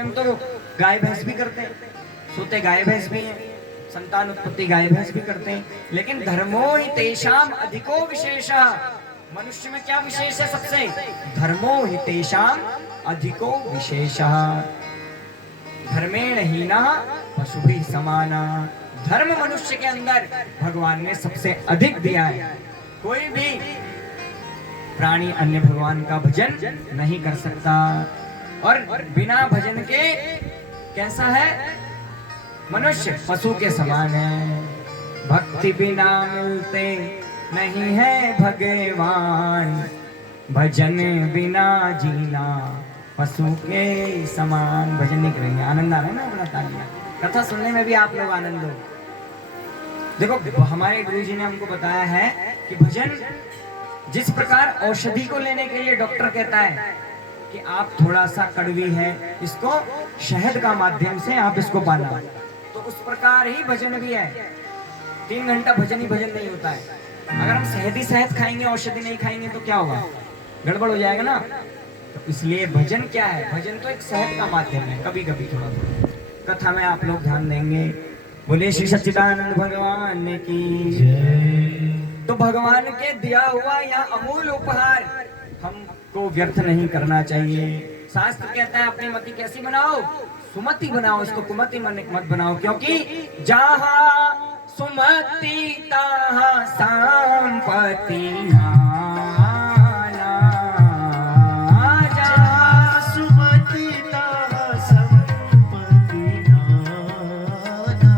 भोजन तो गाय भैंस भी करते हैं, सोते गाय भैंस भी हैं, संतान उत्पत्ति गाय भैंस भी करते हैं, लेकिन धर्मो हि तेषाम अधिको विशेष। मनुष्य में क्या विशेष है सबसे? धर्मो हि तेषाम अधिको विशेष। धर्मेण हीना पशुभिः समाना। धर्म मनुष्य के अंदर भगवान ने सबसे अधिक दिया है। कोई भी प्राणी अन्य भगवान का भजन नहीं कर सकता, और बिना भजन के कैसा है? मनुष्य पशु के समान है। भक्ति बिना मिलते नहीं है भगवान, भजन बिना जीना पशु के समान। भजन नहीं करेंगे, आनंद आ रहा है ना अपना तालियां, कथा सुनने में भी आप लोग आनंद हो। देखो हमारे गुरु जी ने हमको बताया है कि भजन जिस प्रकार औषधि को लेने के लिए डॉक्टर कहता है कि आप थोड़ा सा कड़वी है, इसको शहद का माध्यम से आप इसको पाना, तो उस प्रकार ही भजन भी है। 3 घंटा भजन ही भजन नहीं होता है। अगर हम शहद ही शहद खाएंगे, औषधि नहीं खाएंगे तो क्या होगा? गड़बड़ हो जाएगा ना। तो इसलिए भजन क्या है? भजन तो एक शहद का माध्यम है। कभी कभी थोड़ा थोड़ा कथा में आप लोग ध्यान देंगे। बोले श्री सच्चिदानंद भगवान की जय। तो भगवान के दिया हुआ यह अमूल उपहार हमको व्यर्थ नहीं करना चाहिए। शास्त्र कहता है अपनी मति कैसी बनाओ? सुमति बनाओ, इसको कुमति मत बनाओ, क्योंकि जहाँ सुमति तहाँ संपत्ति नाना। जहाँ सुमति तहाँ संपत्ति नाना,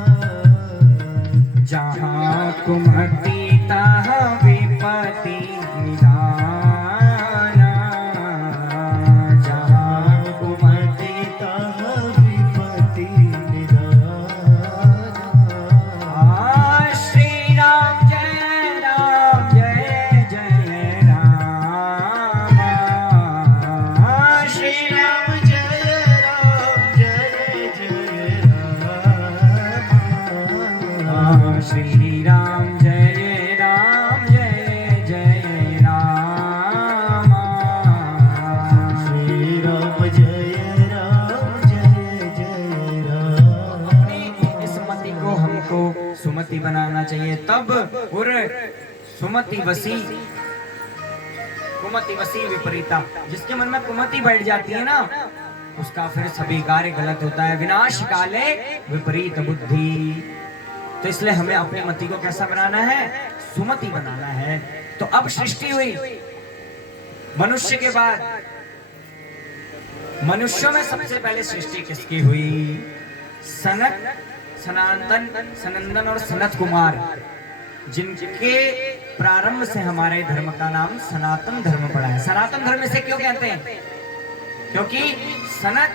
जहाँ कुमति तहाँ विपत्ति निधाना। जहाँ कुमति तहाँ विपत्ति निधाना। श्री राम जय जय राम। श्री राम जय राम। श्री राम जय राम जय जय राम। श्री राम जय राम जय जय राम। अपनी इस मति को हमको सुमति बनाना चाहिए, तब और सुमति वसी कुमति वसी विपरीता। जिसके मन में कुमति बैठ जाती है ना, उसका फिर सभी कार्य गलत होता है। विनाश काले विपरीत बुद्धि। तो इसलिए हमें अपने मति को कैसा बनाना है? सुमति बनाना है। तो अब सृष्टि हुई मनुष्य के बाद। मनुष्यों में सबसे पहले सृष्टि किसकी हुई? सनत, सनातन, सनंदन और सनत कुमार, जिनके प्रारंभ से हमारे धर्म का नाम सनातन धर्म पड़ा है। सनातन धर्म से क्यों कहते हैं? क्योंकि सनत,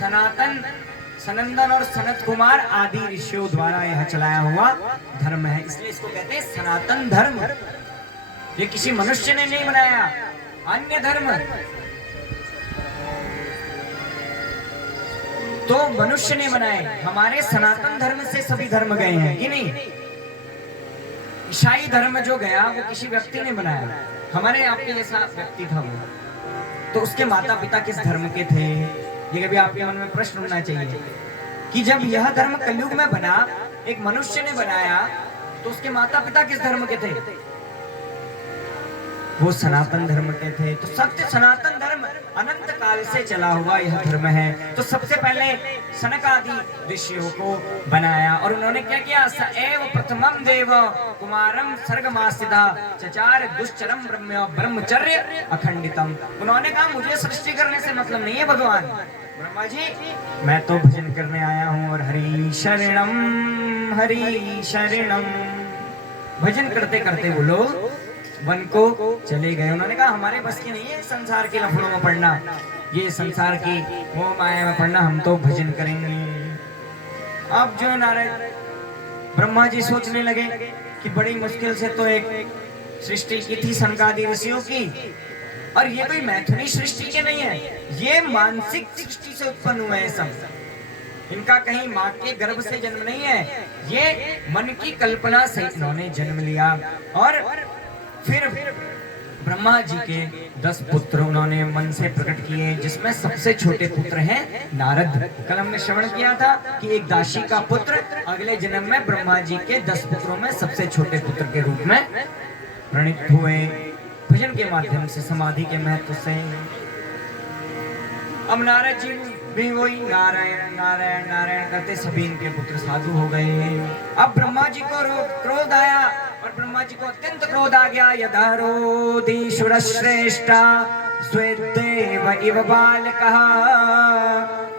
सनातन, सनंदन और सनत कुमार आदि ऋषियों द्वारा यह चलाया हुआ धर्म है, इसलिए इसको कहते हैं सनातन धर्म। ये किसी मनुष्य ने नहीं बनाया। अन्य धर्म तो मनुष्य ने बनाए, हमारे सनातन धर्म से सभी धर्म गए हैं कि नहीं? ईसाई धर्म जो गया वो किसी व्यक्ति ने बनाया, हमारे आपके जैसा व्यक्ति था वो। तो उसके माता पिता किस धर्म के थे? ये कभी आपके मन में प्रश्न होना चाहिए कि जब यह धर्म कलयुग में बना, एक मनुष्य ने बनाया, तो उसके माता पिता किस धर्म के थे? वो सनातन धर्म के थे। तो सत्य सनातन धर्म अनंत काल से चला हुआ यह धर्म है। तो सबसे पहले सनक आदि ऋषियों को बनाया, और उन्होंने क्या किया? स एव प्रथमम देव कुमारम सर्गमासिदा चचार दुश्चरम ब्रह्मचर्य अखंडितम। उन्होंने कहा मुझे सृष्टि करने से मतलब नहीं है भगवान ब्रह्मा जी, मैं तो भजन करने आया हूँ। और हरि शरणम हरि शरणम भजन करते करते वो लोग वन को चले गए। उन्होंने कहा हमारे बस की नहीं है संसार के लफड़ों में पड़ना, ये संसार की मोह माया में पड़ना, हम तो भजन करेंगे। अब जो नारद ब्रह्मा जी सोचने लगे कि बड़ी मुश्किल से तो एक सृष्टि की थी सनकादि ऋषियों की, और ये कोई मैथुनी सृष्टि के नहीं है, ये मानसिक सृष्टि से उत्पन्न हुए हैं सब। इनका कहीं माँ के गर्भ से जन्म नहीं है, ये मन की कल्पना से इन्होंने जन्म लिया। और फिर ब्रह्मा जी के 10 पुत्र उन्होंने मन से प्रकट किए, जिसमें सबसे छोटे पुत्र हैं नारद। कल हमने श्रवण किया था कि एक दासी का पुत्र अगले जन्म में ब्रह्मा जी के 10 पुत्रों में सबसे छोटे पुत्र के रूप में प्रणीत हुए भजन के माध्यम से, समाधि के महत्व से। अब नारद जी भी वही नारायण नारायण नारायण करते सभी इनके पुत्र साधु हो गए। अब ब्रह्मा जी को क्रोध आया और ब्रह्मा जी को अत्यंत क्रोध आ गया। यदा रोदीश्वर श्रेष्ठा स्वेदेव इव बालकः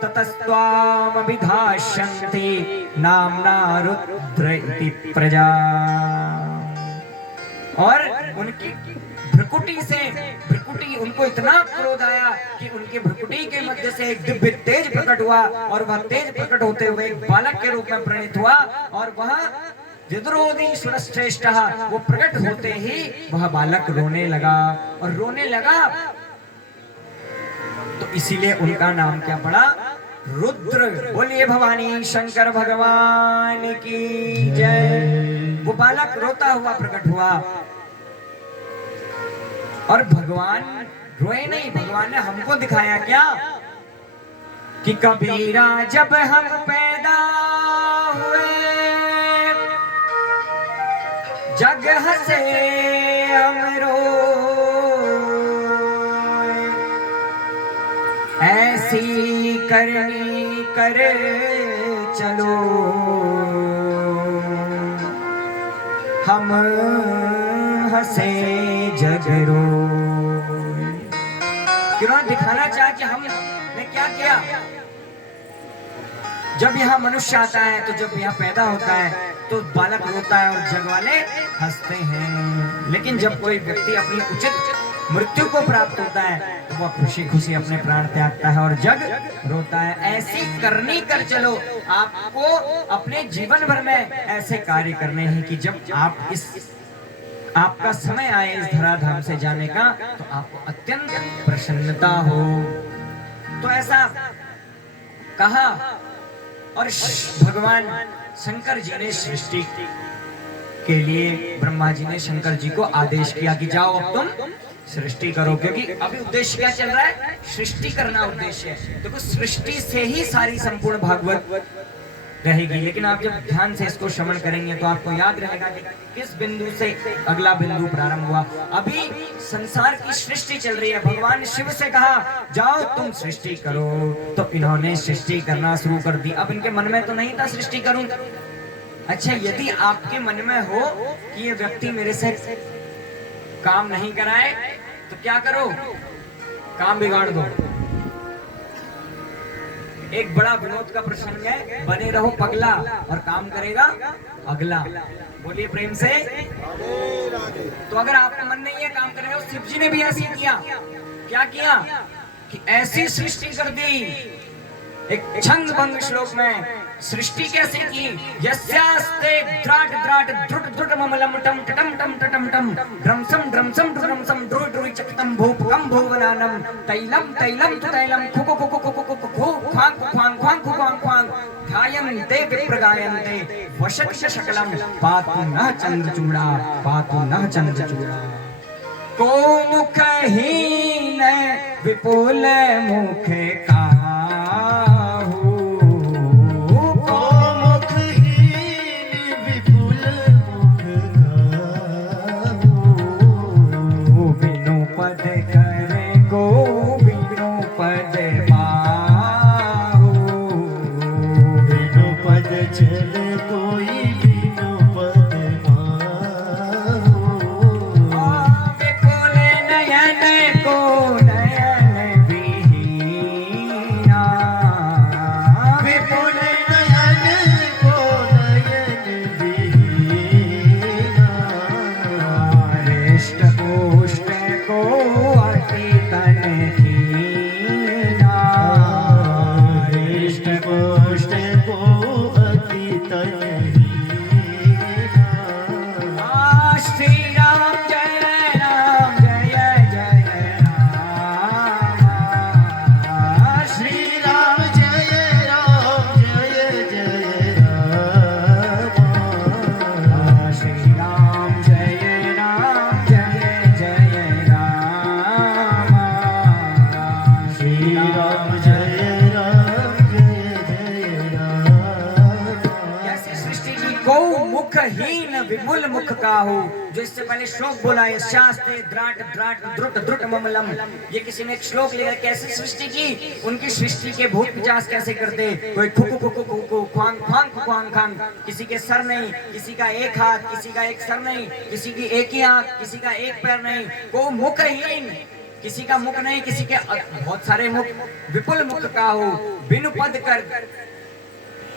ततस्त्वाम अभिधास्यन्ति नाम्ना रुद्र इति प्रजा। और उनकी भ्रुकुटी से उनको इतना क्रोध आया कि उनके भ्रुकुटी के मध्य से एक दिव्य तेज प्रकट हुआ और वह तेज प्रकट होते हुए एक बालक के रूप में प्रणीत हुआ। और वह यदुरोदीश्वर श्रेष्ठ वो प्रकट होते ही वह बालक रोने लगा और रोने लगा, तो इसीलिए उनका नाम क्या पड़ा? रुद्र। बोलिए भवानी शंकर भगवान की जय। वो बालक रोता हुआ प्रकट हुआ और भगवान रोए नहीं, भगवान ने हमको दिखाया क्या कि कबीरा जब हम पैदा हुए जग हंसे हम रोए, ऐसी करनी कर चलो हम हंसे जगरो। क्यों दिखाना चाहा कि हमने क्या किया। जब यहाँ मनुष्य आता है, तो जब यहाँ पैदा होता है तो बालक रोता है और जग वाले हंसते हैं, लेकिन जब कोई व्यक्ति अपनी उचित मृत्यु को प्राप्त होता है तो वह खुशी खुशी अपने प्राण त्यागता है और जग रोता है। ऐसी करनी कर चलो। आपको अपने जीवन भर में ऐसे कार्य करने हैं कि जब आपका समय आए इस धराधाम से जाने का, तो आपको अत्यंत प्रसन्नता हो। तो ऐसा कहा और भगवान शंकर जी ने सृष्टि के लिए ब्रह्मा जी ने शंकर जी को आदेश किया कि जाओ अब तुम सृष्टि करो, क्योंकि अभी उद्देश्य क्या चल रहा है? सृष्टि करना उद्देश्य है। देखो सृष्टि से ही सारी संपूर्ण भागवत रहेगी, लेकिन आप जब ध्यान से इसको श्रवण करेंगे तो आपको याद रहेगा कि किस बिंदु से अगला बिंदु प्रारंभ हुआ। अभी संसार की सृष्टि चल रही है। भगवान शिव से कहा जाओ तुम सृष्टि करो, तो इन्होंने सृष्टि करना शुरू कर दी। अब इनके मन में तो नहीं था सृष्टि करूं। अच्छा, यदि आपके मन में हो कि ये व्यक्ति मेरे से काम नहीं कराए तो क्या करो? काम बिगाड़ दो। एक बड़ा विनोद का प्रसंग है, बने रहो पगला और काम करेगा अगला। बोलिए प्रेम से। तो अगर आपका मन नहीं है काम करे, शिव जी ने भी ऐसे किया। क्या किया कि ऐसी सृष्टि कर दी। एक छंद भंग श्लोक में सृष्टि कैसे की? यस्यास्ते द्राट द्राट द्रुट द्रुट ममलम टम टम टम टम टम ड्रमसम ड्रमसम ड्रमसम ड्रुई ड्रुई चक्तम भूपकम भुवनानम तैलम तैलम तु तैलम खुको खुको खुको खुको खु ख्वांग ख्वांग ख्वांग ख्वांग ख्वांग ध्यायन्ते विप्रगायन्ते वशक्ष शकलम पातु न चंद्रचूड़ा पातु न चंद्रचूड़ा। को मुखहीन विपुल मुख का मुखहीन विपुल मुख काहू, जो इससे पहले श्लोक बोला है शास्त्रे द्राट द्राट द्रुट द्रुट ममलम, ये किसी ने एक श्लोक लिया कैसे सृष्टि की, उनकी सृष्टि के भूत पिचास कैसे करते, कोई खुकु खुकु खुकु ख्वांग ख्वांग ख्वांग ख्वांग, किसी के सर नहीं, किसी का एक हाथ, किसी का एक सर नहीं, किसी की एक ही आंख, किसी का एक पैर नहीं, को मुखहीन, किसी का मुख नहीं, किसी के बहुत सारे मुख, विपुल मुख काहू, बिनु पद कर,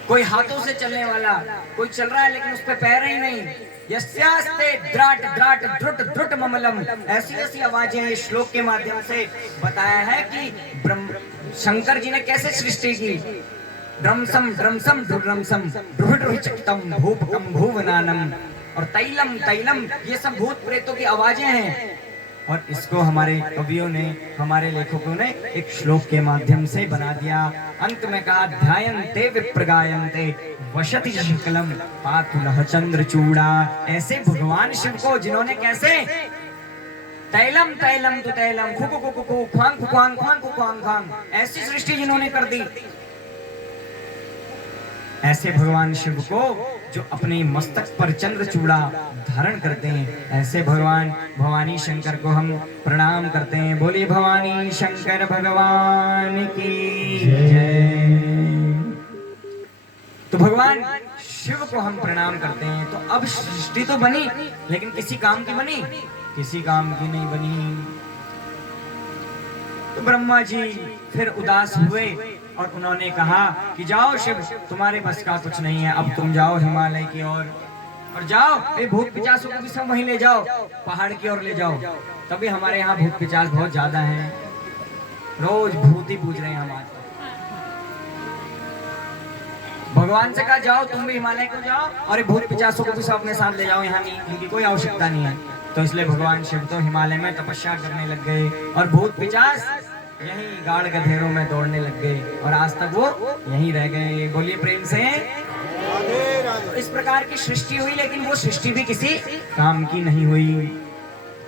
कोई हाथों से चलने वाला, कोई चल रहा है लेकिन उस पे पैर ही नहीं, यस्यास्ते द्राट द्राट द्रुट द्रुट ममलम, ऐसी ऐसी आवाजें इस श्लोक के माध्यम से बताया है कि शंकर जी ने कैसे सृष्टि की। ड्रमसम ड्रमसम ड्रुड्रमसम ड्रुड्रुचक्तम भूपकम भुवनानम और तैलम तैलम, ये सब भूत प्रेतों की आवाजें हैं। और इसको हमारे कवियों ने, हमारे लेखकों ने एक श्लोक के माध्यम से बना दिया। अंत में कहा ध्यायन्ते विप्रगायन्ते वशति शकलम पातु नः चंद्रचूड़ा, ऐसे भगवान शिव को जिन्होंने कैसे तैलम तैलम तु तैलम खुकु खुकु खुकु ख्वांग ख्वांग ख्वांग ख्वांग ख्वांग, ऐसी सृष्टि जिन्होंने कर दी, ऐसे भगवान शिव को जो अपने मस्तक पर चंद्रचूड़ा धारण करते हैं, ऐसे भगवान भवानी शंकर को हम प्रणाम करते हैं। बोलिए भवानी शंकर भगवान की जय। तो भगवान शिव को हम प्रणाम करते हैं। तो अब सृष्टि तो बनी, लेकिन किसी काम की बनी, किसी काम की नहीं बनी। तो ब्रह्मा जी फिर उदास हुए और उन्होंने कहा कि जाओ शिव, तुम्हारे बस का कुछ नहीं है, अब तुम जाओ हिमालय की ओर और जाओ ये भूत पिचासों को भी सब वहीं ले जाओ, पहाड़ की ओर ले जाओ। तभी हमारे यहाँ भूत पिचास बहुत ज्यादा हैं, रोज भूत ही पूछ रहे हैं हमारे। भगवान से कहा जाओ तुम भी हिमालय को जाओ और ये भूत पिचासों को भी सब अपने साथ ले जाओ, यहाँ नहीं, इनकी कोई आवश्यकता नहीं है। तो इसलिए भगवान शिव तो हिमालय में तपस्या करने लग गए और भूत पिचास यहीं गाड़ गधेरों में दौड़ने लग गए और आज तक वो यहीं रह गए। बोलिए प्रेम से। तो इस प्रकार की सृष्टि हुई, लेकिन वो सृष्टि भी किसी काम की नहीं हुई।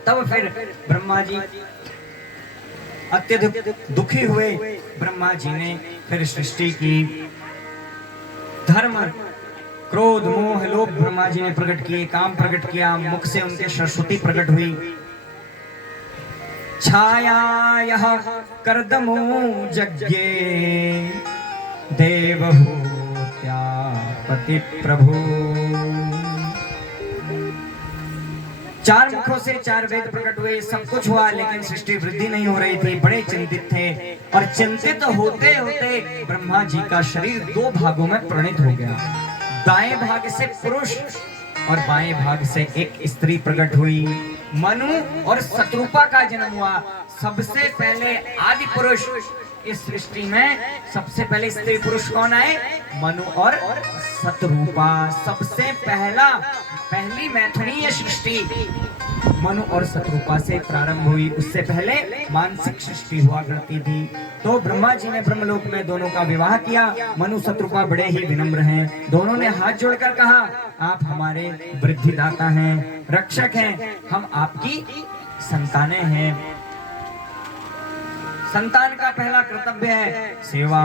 तब फिर ब्रह्मा जी अत्यधिक दुखी हुए। ब्रह्मा जी ने फिर सृष्टि की। धर्म क्रोध मोह लोभ ब्रह्मा जी ने प्रकट किए, काम प्रकट किया, मुख से उनके सरस्वती प्रकट हुई। छाया यह कर्दमो यज्ञे देवहूत्यापति प्रभु। चार मुखों से चार वेद प्रकट हुए, सब कुछ हुआ, लेकिन सृष्टि वृद्धि नहीं हो रही थी। बड़े चिंतित थे और चिंतित होते होते ब्रह्मा जी का शरीर दो भागों में प्रणित हो गया। दाएं भाग से पुरुष और बाएं भाग से एक स्त्री प्रकट हुई। मनु और शत्रुपा का जन्म हुआ। सबसे पहले आदि पुरुष इस सृष्टि में, सबसे पहले स्त्री पुरुष कौन आए? मनु और शत्रुपा। सबसे पहली मैथुनीय सृष्टि मनु और शत्रुपा से प्रारंभ हुई। उससे पहले मानसिक सृष्टि हुआ करती थी। तो ब्रह्मा जी ने ब्रह्मलोक में दोनों का विवाह किया। मनु शत्रुपा बड़े ही विनम्र हैं। दोनों ने हाथ जोड़कर कहा, आप हमारे वृद्धिदाता हैं, रक्षक हैं, हम आपकी संतानें हैं। संतान का पहला कर्तव्य है सेवा।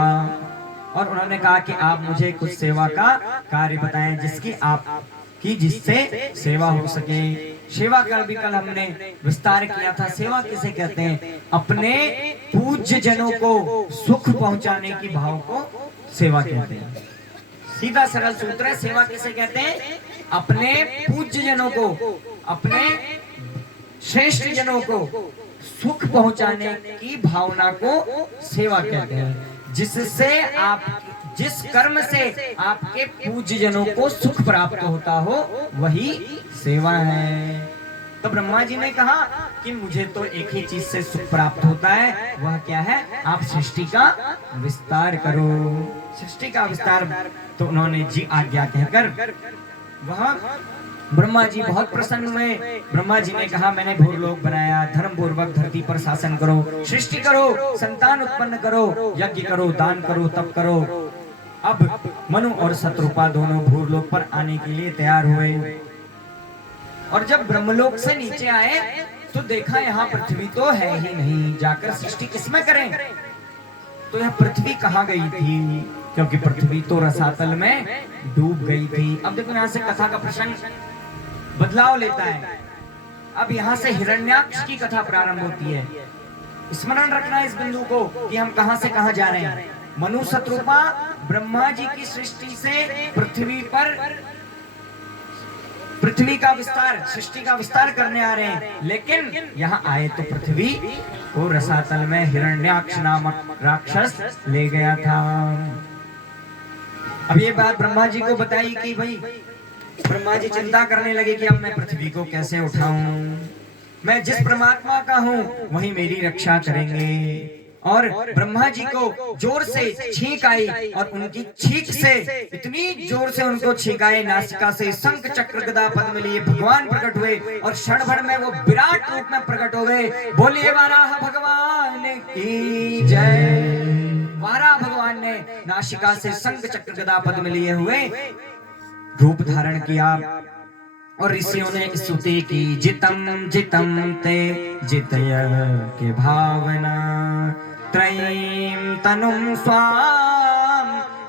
और उन्होंने कहा कि आप मुझे कुछ सेवा का कार्य बताएं जिससे सेवा हो सके। सेवा का भी कल हमने विस्तार किया था। सेवा किसे कहते हैं? अपने पूज्य जनों को सुख पहुंचाने की भाव को सेवा कहते हैं। सीधा सरल सूत्र है। सेवा किसे कहते हैं? अपने पूज्य जनों को, अपने श्रेष्ठ जनों को सुख पहुंचाने की भावना को सेवा कहते हैं। जिससे आप, जिस कर्म से आपके पूज्य जनों को सुख प्राप्त होता हो, वही सेवा है। तो ब्रह्मा जी ने कहा कि मुझे तो एक ही चीज से सुख प्राप्त होता है, वह क्या है? आप सृष्टि का विस्तार करो। सृष्टि का विस्तार। तो उन्होंने जी आज्ञा कहकर वह ब्रह्मा जी बहुत प्रसन्न हुए। ब्रह्मा जी ने कहा, मैंने भूलोक बनाया, धर्म पूर्वक धरती पर शासन करो, सृष्टि करो, संतान उत्पन्न करो, यज्ञ करो, दान करो, तप करो। अब मनु और शत्रुपा दोनों भूलोक पर आने के लिए तैयार हुए। और जब ब्रह्मलोक से नीचे आए तो देखा यहाँ पृथ्वी तो है ही नहीं। जाकर सृष्टि किसमें करें? तो यह पृथ्वी कहाँ गई थी? क्योंकि पृथ्वी तो रसातल में डूब गई थी। अब देखो यहाँ से कथा का प्रसंग बदलाव लेता है। अब यहाँ से हिरण्याक्ष की कथा प्रारंभ होती है। स्मरण रखना इस बिंदु को कि हम कहां से कहां जा रहे हैं। मनु शत्रुपा ब्रह्मा जी की सृष्टि से पृथ्वी का विस्तार, सृष्टि का विस्तार करने आ रहे हैं, लेकिन यहाँ आए तो पृथ्वी को रसातल में हिरण्याक्ष नामक राक्षस ले गया था। अब ये बात ब्रह्मा जी को बताई कि भाई, ब्रह्मा जी चिंता करने लगे कि अब मैं पृथ्वी को कैसे उठाऊं। मैं जिस परमात्मा का हूं वही मेरी रक्षा करेंगे। और ब्रह्मा जी को जोर से छींक आई और उनकी छींक से इतनी जोर से उनको छींक आई, नासिका से शंख चक्र गदा पद्म लिए भगवान प्रकट हुए और क्षण भर में वो विराट रूप में प्रकट हो गए। बोलिए वाराह भगवान की जय। वाराह भगवान ने नासिका से शंख चक्र गदा पद्म लिए हुए रूप धारण किया और ऋषियों ने स्तुति की। जितम जितम ते जितय के भावना, त्रयीं तनुं स्वाम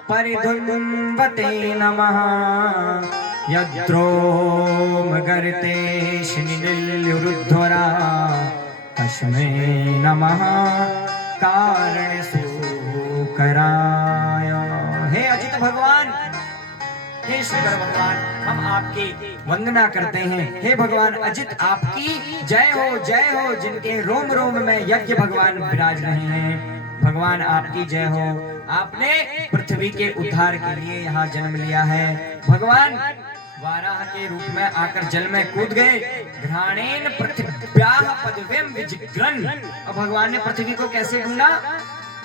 परिधुन्वते नमः। यद्रोम गर्ते शनिनिलयुरुध्वरा, तस्मै नमः कारण सुकराय। हे अजित भगवान, हे शंकर भगवान, हम आपकी वंदना करते हैं। हे भगवान अजित, आपकी जय हो, जिनके रोम रोम में यज्ञ भगवान विराज रहे हैं। भगवान आपकी जय हो। आपने पृथ्वी के उद्धार के लिए यहाँ जन्म लिया है। भगवान वाराह के रूप में आकर जल में कूद गए। घ्राणेन पृथिव्याः पदवीं विजिघ्रन्। और भगवान ने पृथ्वी को कैसे ढूंढा?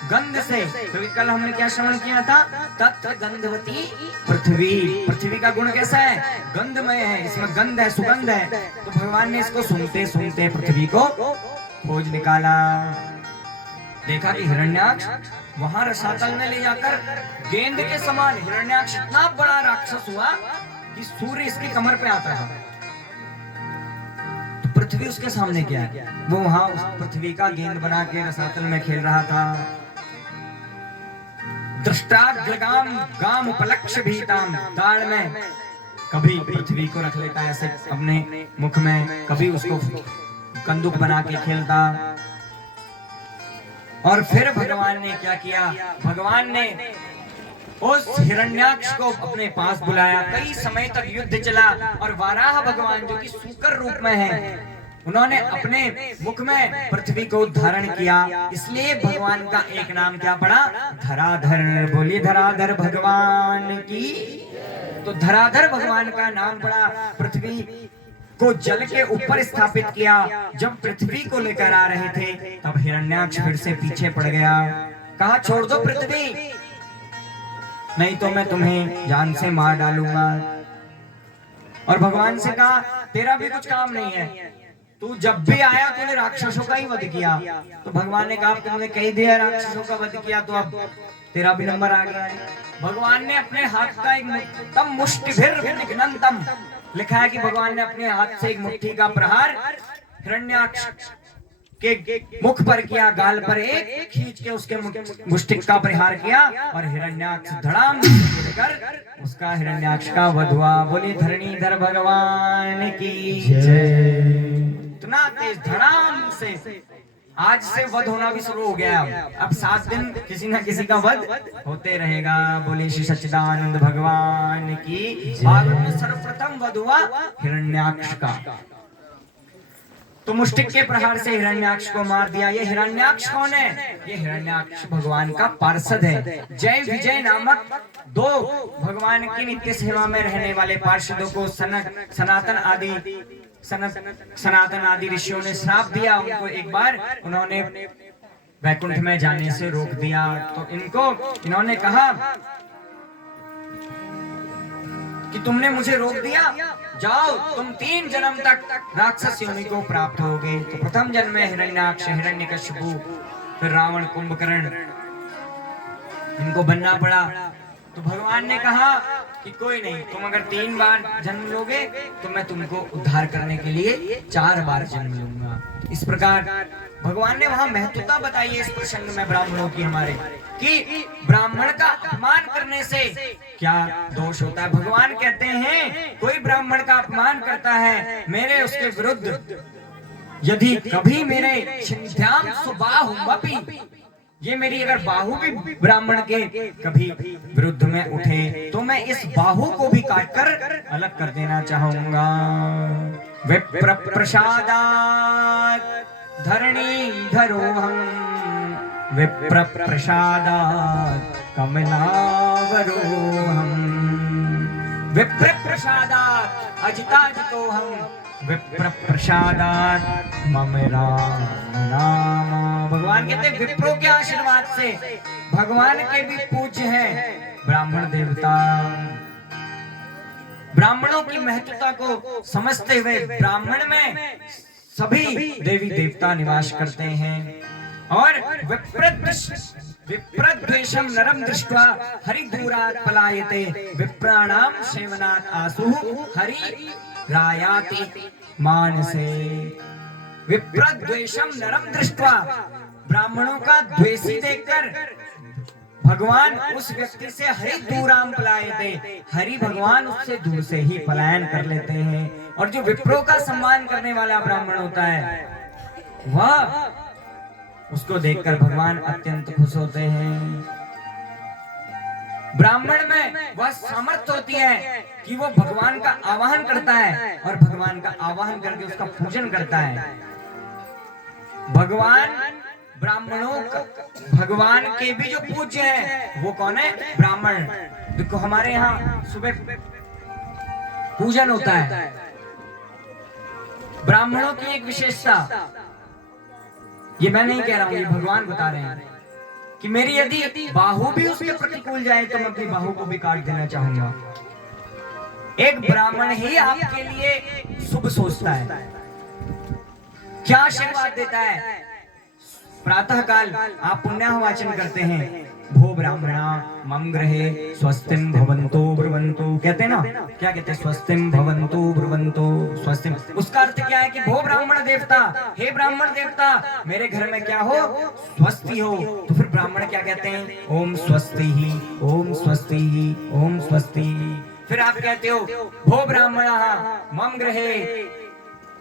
गंध से। तो कल हमने क्या श्रवण किया था? तत्र गंधवती पृथ्वी। पृथ्वी का गुण कैसा है? गंधमय है, इसमें गंध है, सुगंध है। तो भगवान ने इसको सूंघते सूंघते पृथ्वी को खोज निकाला। देखा कि हिरण्याक्ष वहां रसातल में ले जाकर गेंद के समान हिरण्याक्ष इतना बड़ा राक्षस हुआ कि सूर्य इसकी कमर पे आता है। तो पृथ्वी उसके सामने क्या है? वो वहां उस पृथ्वी का गेंद बना के रसातल में खेल रहा था। दृष्टाग्रगाम गाम उपलक्ष्य भीताम। दाढ़ में कभी पृथ्वी को रख लेता ऐसे अपने मुख में, कभी उसको कंदुक बना के खेलता। और फिर भगवान ने क्या किया? भगवान ने उस हिरण्याक्ष को अपने पास बुलाया। कई समय तक युद्ध चला और वाराह भगवान जो कि सूकर रूप में है, उन्होंने अपने मुख में पृथ्वी को धारण किया। इसलिए भगवान का एक नाम क्या पड़ा? धराधर। बोलिए धराधर भगवान की। तो धराधर भगवान का नाम पड़ा। पृथ्वी को जल के ऊपर स्थापित किया। जब पृथ्वी को लेकर आ रहे थे तब हिरण्याक्ष फिर से पीछे पड़ गया। कहा छोड़ दो पृथ्वी, नहीं तो मैं तुम्हें जान से मार डालूंगा। और भगवान से कहा तेरा भी कुछ काम नहीं है, तू जब भी आया तूने राक्षसों का ही वध किया। तो भगवान ने कहा तुमने कही दिया राक्षसों का वध किया, तो अब तेरा भी नंबर आ गया है। भगवान ने अपने हाथ का एक तम मुष्टिभिर विघ्नन्तम लिखा है कि भगवान ने अपने हाथ से एक मुट्ठी का प्रहार हिरण्याक्ष के मुख पर किया, गाल पर एक खींच के उसके मुष्टिक का प्रहार किया और हिरण्याक्ष धड़ाम कर उसका हिरण्याक्ष का वध हुआ। बोलिए धरणीधर भगवान की जय। इतना तेज धड़ाम से आज से वध होना भी शुरू हो गया। अब 7 दिन किसी न किसी का वध होते रहेगा। बोलिए श्री सच्चिदानंद भगवान की। भागवत में सर्वप्रथम वध हुआ हिरण्याक्ष का। तो मुष्टिक के प्रहार से हिरण्याक्ष को मार दिया। ये हिरण्याक्ष कौन है? ये हिरण्याक्ष भगवान का पार्षद है। जय विजय नामक 2 भगवान की नित्य सेवा में रहने वाले पार्षदों को सनातन आदि ऋषियों ने श्राप दिया। उनको एक बार उन्होंने वैकुंठ में जाने से रोक दिया। तो इन्होंने कहा कि तुमने मुझे रोक दिया, जाओ तुम 3 जन्म तक राक्षस योनि को प्राप्त होगे। तो प्रथम जन्म में हिरण्याक्ष, हिरण्यकशिपु, फिर रावण, कुंभकर्ण, इनको बनना पड़ा। तो भगवान ने कहा कि कोई नहीं, तुम अगर 3 बार जन्म लोगे तो मैं तुमको उद्धार करने के लिए 4 बार जन्म लूंगा। इस प्रकार भगवान ने वहां महत्वता बताई है इस प्रसंग में ब्राह्मणों की हमारे, कि ब्राह्मण का अपमान करने से क्या दोष होता है। भगवान कहते हैं कोई ब्राह्मण का अपमान करता है, मेरे उसके विरुद्ध यदि कभी मेरे छिंध्याम सुबाहुमपि, ये मेरी अगर बाहु भी ब्राह्मण के कभी विरुद्ध में उठे तो मैं इस बाहु को भी काटकर अलग कर देना चाहूंगा। विप्र प्रसादात् धरणी धरोहम, विप्र प्रसादात् कमलावरोहम, विप्र प्रसादात् अजिताजितोहम, विप्र प्रसादात् मम राम नाम। भगवान कहते हैं विप्रो के आशीर्वाद से भगवान के भी पूज्य हैं ब्राह्मण देवता। ब्राह्मणों की महत्वता को समझते हुए ब्राह्मण में सभी देवी देवता निवास करते हैं। और विप्रद्वेषम नरम दृष्ट्वा हरिदूरात् पलायते, विप्राणाम सेवनात् आसुः हरि रायाति मानसे। विप्रद्वेषम नरम दृष्ट्वा, ब्राह्मणों का द्वेषी देखकर भगवान उस व्यक्ति से हरि दूराम पलायते, हरि भगवान उससे दूर से ही पलायन कर लेते हैं। और जो विप्रो का सम्मान करने वाला ब्राह्मण होता है वह उसको देखकर भगवान अत्यंत खुश होते हैं। ब्राह्मण में वह सामर्थ्य होती है कि वो भगवान का आवाहन करता है और भगवान का आवाहन करके उसका पूजन करता है। भगवान ब्राह्मणों का, भगवान के भी जो पूज्य है वो कौन है? ब्राह्मण। देखो हमारे यहाँ सुबह पूजन होता है, ब्राह्मणों की एक विशेषता, ये मैं नहीं कह रहा हूं, ये भगवान बता रहे हैं कि मेरी यदि बाहु भी उसके प्रतिकूल जाए तो मैं अपनी बाहु को भी काट देना चाहूंगा। एक ब्राह्मण ही आपके लिए शुभ सोचता है, क्या आशीर्वाद देता है। प्रातः काल आप पुण्याहवाचन करते हैं, भो ब्राह्मणा मम गृहे स्वस्तिम भवन्तो ब्रुवन्तो, कहते हैं ना, क्या कहते हैं? स्वस्तिम भवन्तो ब्रुवन्तो, स्वस्तिम। उसका अर्थ क्या है कि भो ब्राह्मण देवता, हे ब्राह्मण देवता मेरे घर में क्या हो? स्वस्ति हो। तो फिर ब्राह्मण क्या कहते हैं? ओम स्वस्ति ही, ओम स्वस्ति ही, ओम स्वस्ति ही। फिर आप कहते हो भो ब्राह्मणः मम गृहे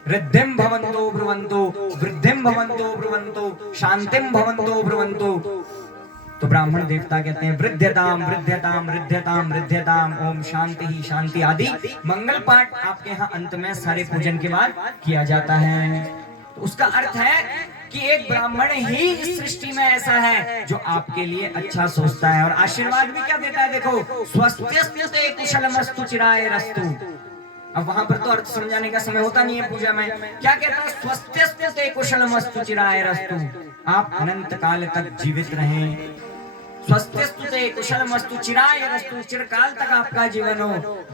वृद्धिम भवन्तो ब्रुवन्तो, वृद्धिम भवन्तो ब्रुवन्तो, शांतिम भवन्तो ब्रुवन्तो। तो ब्राह्मण देवता कहते हैं वृद्ध्यताम वृद्ध्यताम वृद्ध्यताम वृद्ध्यताम, ओम शांति ही शांति आदि मंगल पाठ आपके यहाँ अंत में सारे पूजन के बाद किया जाता है। तो उसका अर्थ है कि एक ब्राह्मण ही इस सृष्टि में ऐसा है जो आपके लिए अच्छा सोचता है और आशीर्वाद भी क्या देता है। देखो स्वस्तिस्तु ते कुशलमस्तु चिरायरस्तु। अब वहां पर तो अर्थ समझाने का समय होता नहीं है पूजा में। क्या कहता है? स्वस्तिस्तु ते कुशलमस्तु चिरायरस्तु, आप अनंत काल तक जीवित रहें। स्वस्तिस्तु ते कुशलमस्तु चिरायरस्तु, चिरकाल तक आपका जीवन हो।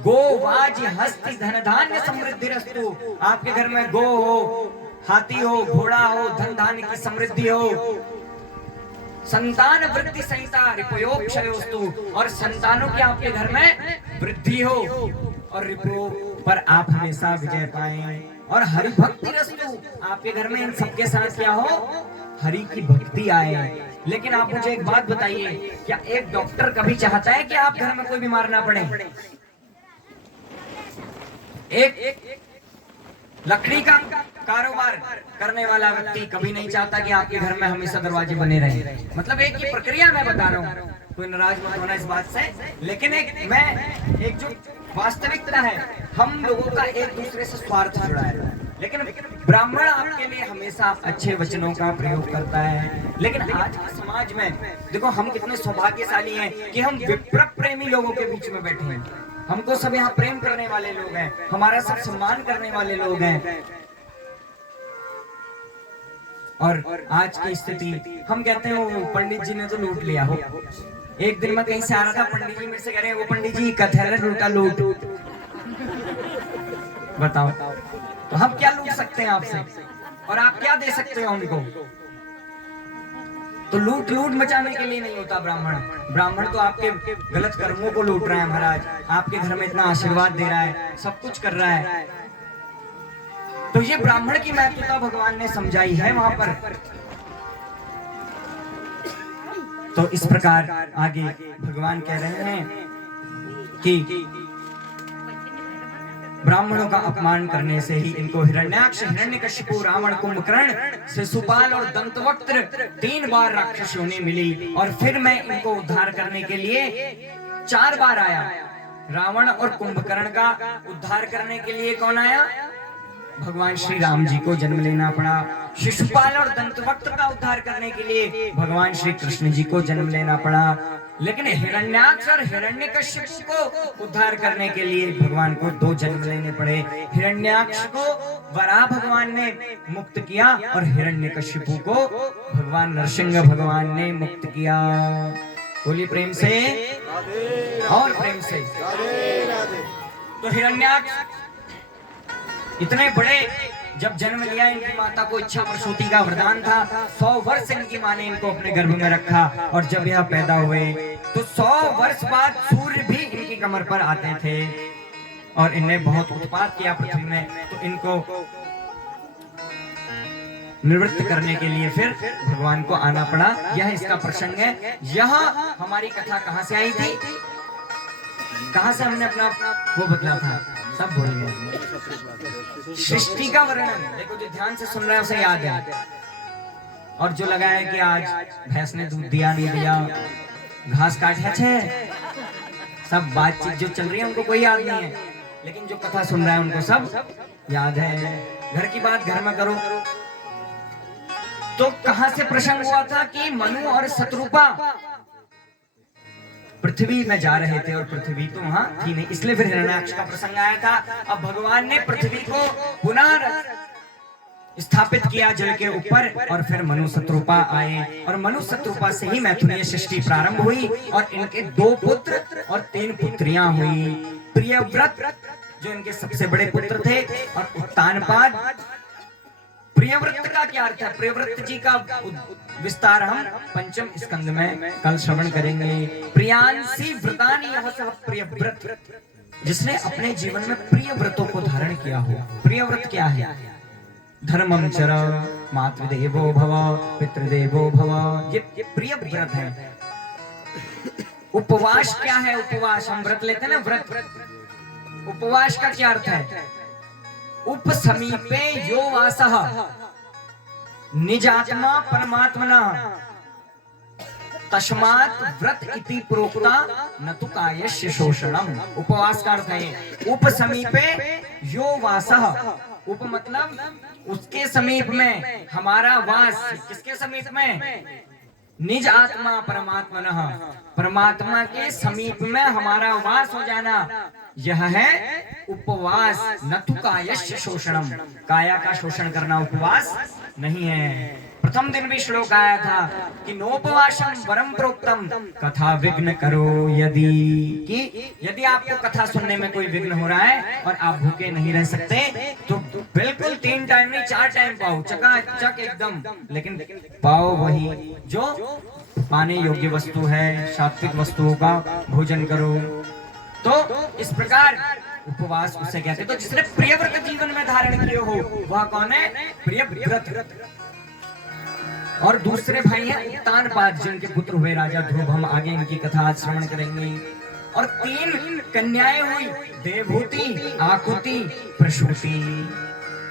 गो वाज हस्ति धन धान्य समृद्धिरस्तु, आपके घर में गो हो, हाथी हो, घोड़ा हो, धन धान्य की समृद्धि हो। संतान वृद्धि संहिता रिपयोक्षयोस्तु, और संतानों की आपके घर में वृद्धि हो और रिपो पर आप हमेशा विजय पाएं। और हरि भक्ति रस्तु, आपके घर में इन सबके साथ क्या हो? हरि की भक्ति आए। लेकिन आप मुझे एक बात बताइए, क्या एक डॉक्टर कभी चाहता है कि आप घर में कोई बीमार ना पड़े? एक लकड़ी का कारोबार करने वाला व्यक्ति कभी नहीं चाहता कि आपके घर में हमेशा दरवाजे बने रहे। मतलब एक ही प्रक्रिया मैं बता रहा हूँ, कोई नाराज मत होना इस बात से। लेकिन एक जो वास्तविकता है, हम लोगों का एक दूसरे से स्वार्थ जुड़ा है। लेकिन ब्राह्मण आपके लिए हमेशा अच्छे वचनों का प्रयोग करता है। लेकिन आज के समाज में देखो हम कितने सौभाग्यशाली हैं कि हम विप्र प्रेमी लोगों के बीच में बैठे हैं। हमको सब यहाँ प्रेम करने वाले लोग हैं, हमारा सब सम्मान करने वाले लोग हैं। और आज की स्थिति हम कहते हैं पंडित जी ने तो लूट लिया हो। एक दिन मैं कहीं से आ रहा था, पंडित जी मेरे से कह रहे हैं वो पंडित जी कथेरे लूटा लूट। बताओ तो हम क्या लूट सकते हैं आपसे और आप क्या दे सकते हो हमको? तो लूट मचाने के लिए नहीं होता ब्राह्मण। ब्राह्मण तो आपके गलत कर्मों को लूट रहा है महाराज, आपके घर में इतना आशीर्वाद दे रहा है, सब कुछ कर रहा है। तो ये ब्राह्मण की महत्वता भगवान ने समझाई है वहां पर। तो इस प्रकार आगे भगवान कह रहे हैं कि ब्राह्मणों का अपमान करने से ही इनको हिरण्याक्ष, हिरण्यकशिपु, रावण, कुंभकर्ण, शिशुपाल और दंतवक्त्र 3 बार राक्षस योनि मिली, और फिर मैं इनको उद्धार करने के लिए 4 बार आया। रावण और कुंभकर्ण का उद्धार करने के लिए कौन आया? भगवान श्री राम जी को जन्म लेना पड़ा। शिशुपाल और दंतवक्त्र का उद्धार करने के लिए भगवान श्री कृष्ण जी को जन्म लेना पड़ा। लेकिन हिरण्याक्ष और हिरण्यकशिपु को उद्धार करने के लिए भगवान को 2 जन्म लेने पड़े। हिरण्याक्ष को वराह भगवान ने मुक्त किया और हिरण्यकशिपु को भगवान नरसिंह भगवान ने मुक्त किया। बोलिए प्रेम से और प्रेम से। तो हिरण्याक्ष इतने बड़े जब जन्म लिया, इनकी माता को इच्छा प्रसूति का वरदान था। 100 वर्ष इनकी माँ ने इनको अपने गर्भ में रखा, और जब यह पैदा हुए तो 100 वर्ष बाद सूर्य भी इनकी कमर पर आते थे, और इनने बहुत उत्पात किया पृथ्वी में। तो इनको निवृत्त करने के लिए फिर भगवान को आना पड़ा। यह इसका प्रसंग है। यह हमारी कथा कहाँ से आई थी, कहाँ से हमने अपना वो बदला था, सब भूल गए। सृष्टि का वर्णन देखो, जो ध्यान से सुन रहा है उसे याद है। और जो लगा है कि आज भैंस ने दूध दिया नहीं दिया, घास काटे छे, सब बातचीत जो चल रही है उनको कोई याद नहीं है, लेकिन जो कथा सुन रहा है उनको सब याद है। घर की बात घर में करो। तो कहां से प्रसंग हुआ था कि मनु और शत्रुपा पृथ्वी में जा रहे थे, और पृथ्वी तो वहां थी नहीं, इसलिए फिर हिरण्याक्ष का प्रसंग आया था। अब भगवान ने पृथ्वी को पुनः स्थापित किया जल के ऊपर, और फिर मनु शत्रुपा आए, और मनु शत्रुपा से ही मैथुनीय सृष्टि प्रारंभ हुई, और इनके 2 पुत्र और 3 पुत्रियां हुई। प्रियव्रत जो इनके सबसे बड़े पुत्र थे, और उत्तानपाद। प्रियव्रत का क्या अर्थ है? प्रियव्रत जी का विस्तार हम 5वें स्कंद में कल श्रवण करेंगे। प्रियांसी व्रतानि यह सह प्रियव्रत, जिसने अपने जीवन में प्रिय व्रतों को धारण किया हो। प्रियव्रत क्या है? धर्मम चर, मातृदेवो भव, पितृदेवो भव, ये प्रिय व्रत है। उपवास क्या है? उपवास हम व्रत लेते हैं ना, व्रत। उपवास का क्या अर्थ है? उपसमीपे यो वासः निजात्मा परमात्मना तस्मात् व्रत इति प्रोक्ता न तु कायस्य शोषणम। उपवास का अर्थ है उपसमीपे यो वासः। उप मतलब उसके समीप में, हमारा वास किसके समीप में? निज आत्मा परमात्मनः, परमात्मा के समीप में हमारा वास हो जाना, यह है उपवास। न तु कायस्य शोषणम, काया का शोषण करना उपवास नहीं है। प्रथम दिन भी श्लोक आया था कि नोपवासम वरम प्रोक्तम कथा विघ्न करो यदि, कि यदि आपको कथा सुनने में कोई विघ्न हो रहा है और आप भूखे नहीं रह सकते, तो बिल्कुल 3 टाइम नहीं 4 टाइम पाओ, चकाचक एकदम, लेकिन पाओ वही जो पाने योग्य वस्तु है, सात्विक वस्तुओं का भोजन करो। तो इस प्रकार उपवास उसे कहते हैं। तो जिसने प्रियव्रत जीवन में धारण किए हो वह कौन है? प्रियव्रत। और दूसरे भाई हैं उत्तानपाद, जिनके पुत्र हुए राजा ध्रुव। हम आगे इनकी कथा आज श्रवण करेंगे। और 3 कन्याएं हुई, देवहूति, आकुति, प्रसूति।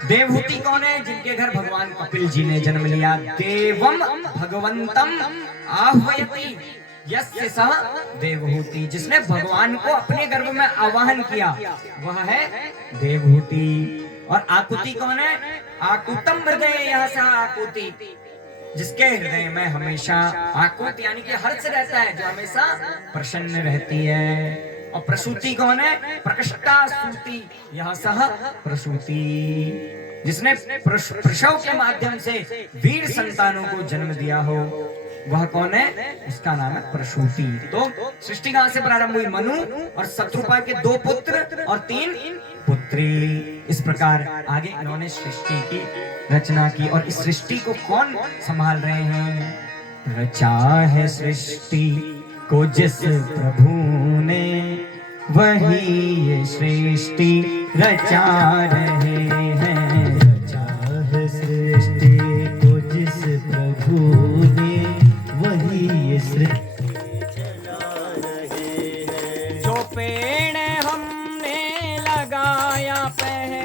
देवहूति कौन है? जिनके घर भगवान कपिल जी ने जन्म लिया। देवम भगवंतम आह्वयति यस्य सः देवहूति, जिसने भगवान को अपने गर्भ में आवाहन किया वह है देवहूति। और आकुति कौन है? आकुतम हृदय यह सः आकुति, जिसके हृदय में हमेशा आकुत यानी कि हर्ष रहता है, जो हमेशा प्रसन्न रहती है। और प्रसूति कौन है? प्रकृष्टा सूति यह सह प्रसूति, जिसने प्रसव के माध्यम से वीर संतानों को जन्म दिया हो वह कौन है? उसका नाम है प्रसूति। तो सृष्टि कहां से प्रारंभ हुई? मनु और शत्रुपा के 2 पुत्र और 3 पुत्री। इस प्रकार आगे इन्होंने सृष्टि की रचना की। और इस सृष्टि को कौन संभाल रहे हैं? रचा है सृष्टि को जिस प्रभु ने, वही ये सृष्टि रचा रहे हैं। रचा है सृष्टि को जिस प्रभु ने, वही ये सृष्टि चला रहे हैं। जो पेड़ हमने लगाया पहले,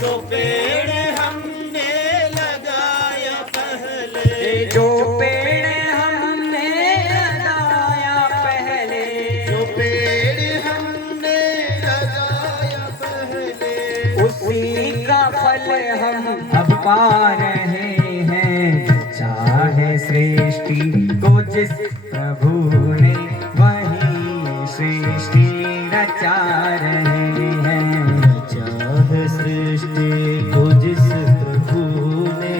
जो पेड़ हमने लगाया पहले, जो पेड़ हमने लगाया पहले, जो पेड़ हमने लगाया पहले, उसी का फल हम अब पा रहे हैं। चाहे सृष्टि को जिस प्रभु ने, वही सृष्टि रचा रहे हैं। रचा है सृष्टि को जिस प्रभु ने,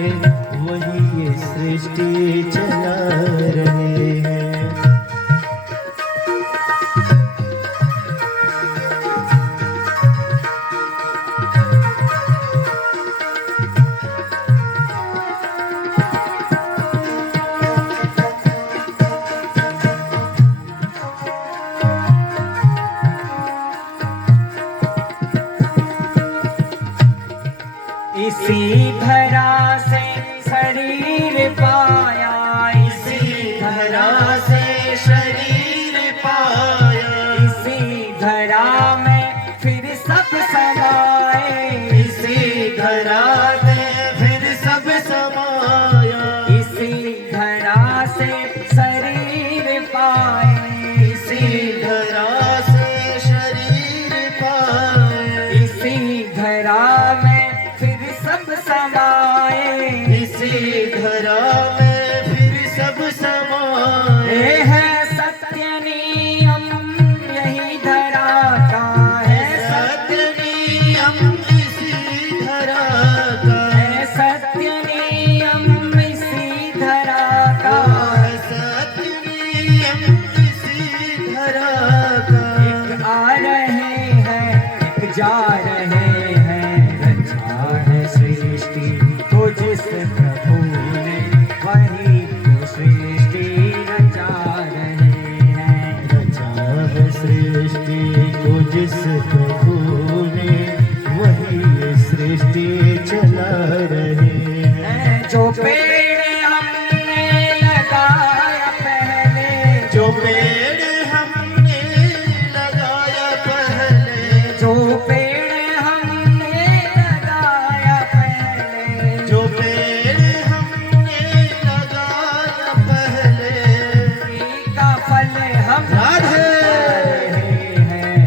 वही ये सृष्टि चला रहे हैं। इसी धरा से शरीर पाया, इसी धरा से शरीर पाया, इसी धरा में फिर सब समाए, इसी धरा में फिर सब समाया, इसी धरा से शरीर पाए, इसी धरा से शरीर पाए, इसी धरा में फिर सब समाए, इसी धरा में फिर सब समाए। ये है सत्य नियम, यही धरा का है सत्य नियम इसी धरा का, है सत्य नियम इसी धरा का। सत्य नियम इसी धरा का। एक आ रहे हैं, एक जा रहे हैं, रचा है सृष्टि को जिस प्रभु ने, वही तो सृष्टि रचा रहे हैं। रचा है सृष्टि को जिस प्रभु ने, वही ये सृष्टि चला रहे हैं। जो पेड़ हमने लगाया पहले, जो पेड़ हमने लगाया पहले, जो पेड़ हमने लगाया पहले, जो पेड़ हमने लगाया पहले, उसी का फल हम राधे। पा रहे हैं।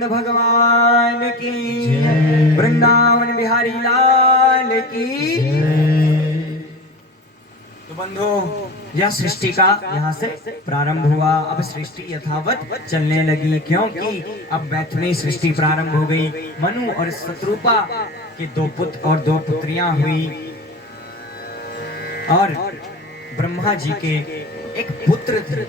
नंद भगवान की जय। वृंदावन बिहारी लाल की। तो बंधु, यह सृष्टि का यहाँ से प्रारंभ हुआ। अब सृष्टि यथावत चलने लगी, क्योंकि अब मैथुनी सृष्टि प्रारंभ हो गई। मनु और शत्रुपा के 2 पुत्र और 2 पुत्रियां हुई, और ब्रह्मा जी के एक पुत्र थे।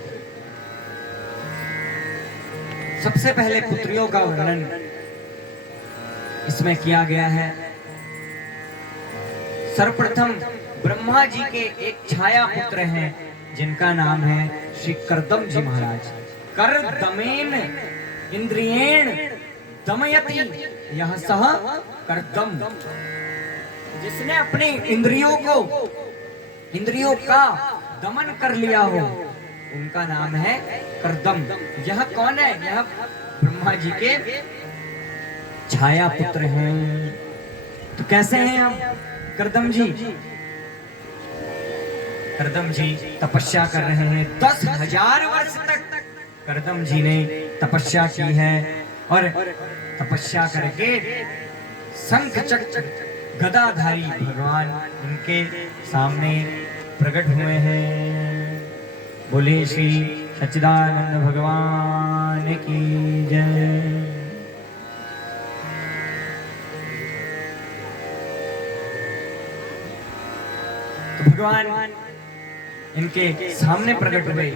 सबसे पहले पुत्रियों का वर्णन इसमें किया गया है। सर्वप्रथम ब्रह्मा जी के एक छाया पुत्र हैं, जिनका नाम है श्री करदम जी महाराज। करदमेन इंद्रियेण दमयति यह सह करदम, जिसने अपने इंद्रियों का दमन कर लिया हो, उनका नाम है करदम। यह कौन है? यह ब्रह्मा जी के छाया पुत्र हैं। तो कैसे हैं हम करदम जी? करदम जी तपस्या कर रहे हैं। 10,000 वर्ष तक करदम जी ने तपस्या की है, और तपस्या करके शंख चक्र गदाधारी भगवान उनके सामने प्रकट हुए हैं। बोले श्री सच्चिदानंद भगवान की जय। तो भगवान इनके सामने प्रकट हुए।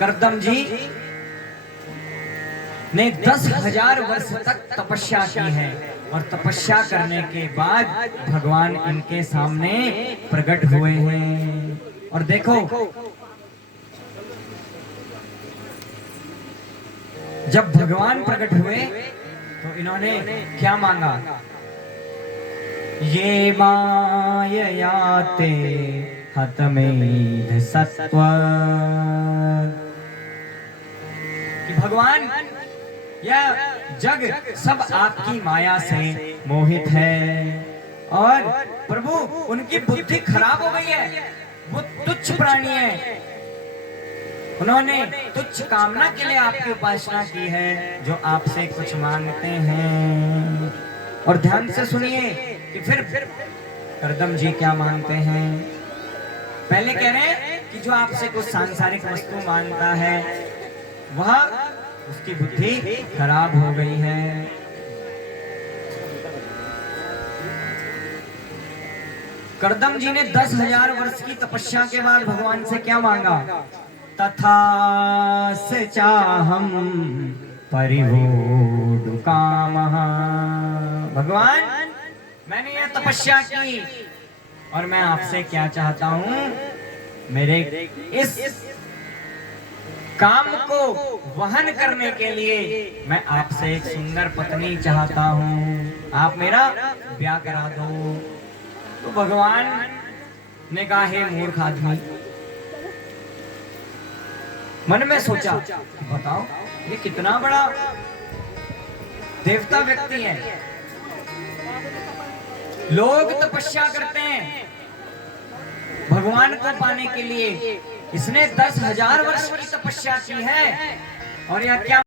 करदम जी ने 10,000 वर्ष तक तपस्या की है, और तपस्या करने के बाद भगवान इनके सामने प्रकट हुए हैं। और देखो, जब भगवान प्रकट हुए तो इन्होंने क्या मांगा? ये माययाते हतमेध सत्व, कि भगवान यह जग सब आपकी माया से मोहित है, और प्रभु उनकी बुद्धि खराब हो गई है। वो तुच्छ प्राणी है, उन्होंने तुच्छ कामना के लिए आपकी उपासना की है, जो आपसे कुछ मांगते हैं। और ध्यान से सुनिए कि फिर करदम जी क्या मांगते हैं। पहले कह रहे हैं कि जो आपसे कुछ सांसारिक वस्तु मांगता है, वह उसकी बुद्धि खराब हो गई है। करदम जी ने 10,000 वर्ष की तपस्या के बाद भगवान से क्या मांगा? तथा से चाहम परिवोढु कामः। भगवान, मैंने यह तपस्या की, और मैं आपसे क्या चाहता हूं? मेरे इस काम को वहन करने के लिए मैं आपसे एक सुंदर पत्नी चाहता हूँ, आप मेरा ब्याह करा दो। तो भगवान ने कहा, हे मूर्ख आदमी, मन में सोचा, बताओ ये कितना बड़ा देवता व्यक्ति है। लोग तपस्या करते हैं भगवान को पाने के लिए, इसने 10,000 वर्ष की तपस्या की है, और यह क्या